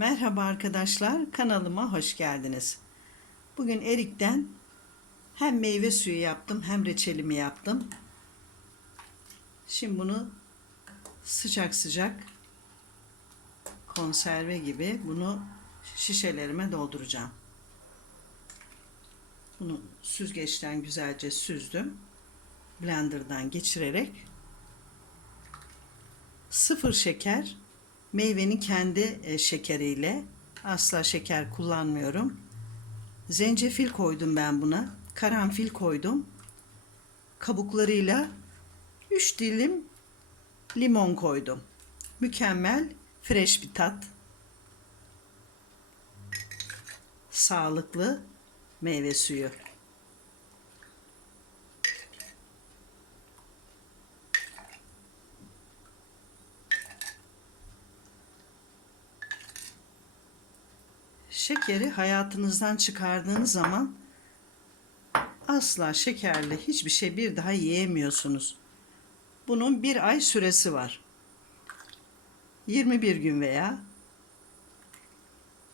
Merhaba arkadaşlar, kanalıma hoş geldiniz. Bugün erikten hem meyve suyu yaptım hem reçelimi yaptım. Şimdi bunu sıcak sıcak konserve gibi bunu şişelerime dolduracağım. Bunu süzgeçten güzelce süzdüm. Blenderdan geçirerek sıfır şeker meyvenin kendi e, şekeriyle asla şeker kullanmıyorum. Zencefil koydum ben buna. Karanfil koydum. Kabuklarıyla 3 dilim limon koydum. Mükemmel fresh bir tat. Sağlıklı meyve suyu. Şekeri hayatınızdan çıkardığınız zaman asla şekerli hiçbir şey bir daha yiyemiyorsunuz. Bunun bir ay süresi var. 21 gün veya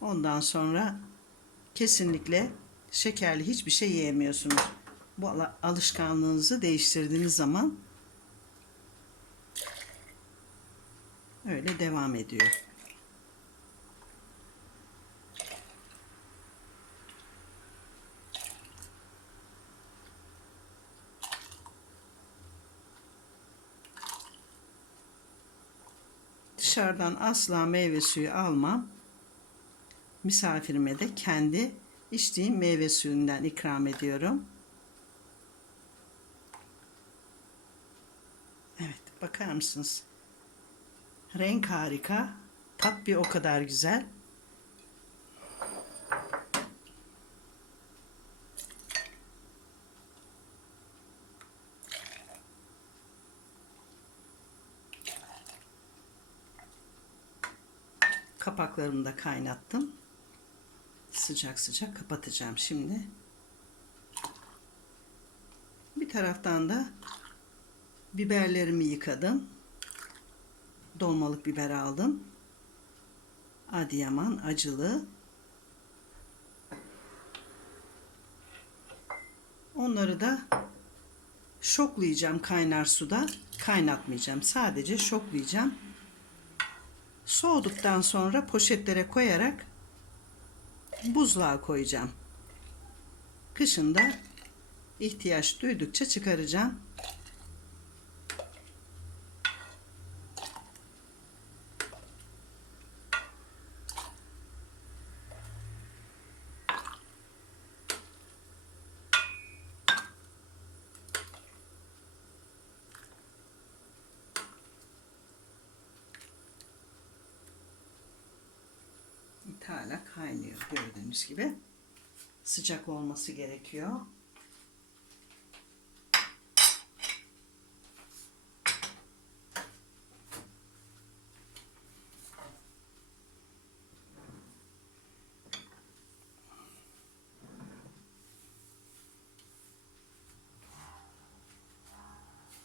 ondan sonra kesinlikle şekerli hiçbir şey yiyemiyorsunuz. Bu alışkanlığınızı değiştirdiğiniz zaman öyle devam ediyor. Dışarıdan asla meyve suyu almam. Misafirime de kendi içtiğim meyve suyundan ikram ediyorum. Evet, bakar mısınız? Renk harika, tat bir o kadar güzel. Kapaklarımı da kaynattım. Sıcak sıcak kapatacağım şimdi. Bir taraftan da biberlerimi yıkadım. Dolmalık biber aldım. Adıyaman acılı. Onları da şoklayacağım kaynar suda. Kaynatmayacağım. Sadece şoklayacağım. Soğuduktan sonra poşetlere koyarak buzluğa koyacağım. Kışında ihtiyaç duydukça çıkaracağım. Hala kaynıyor gördüğünüz gibi. Sıcak olması gerekiyor.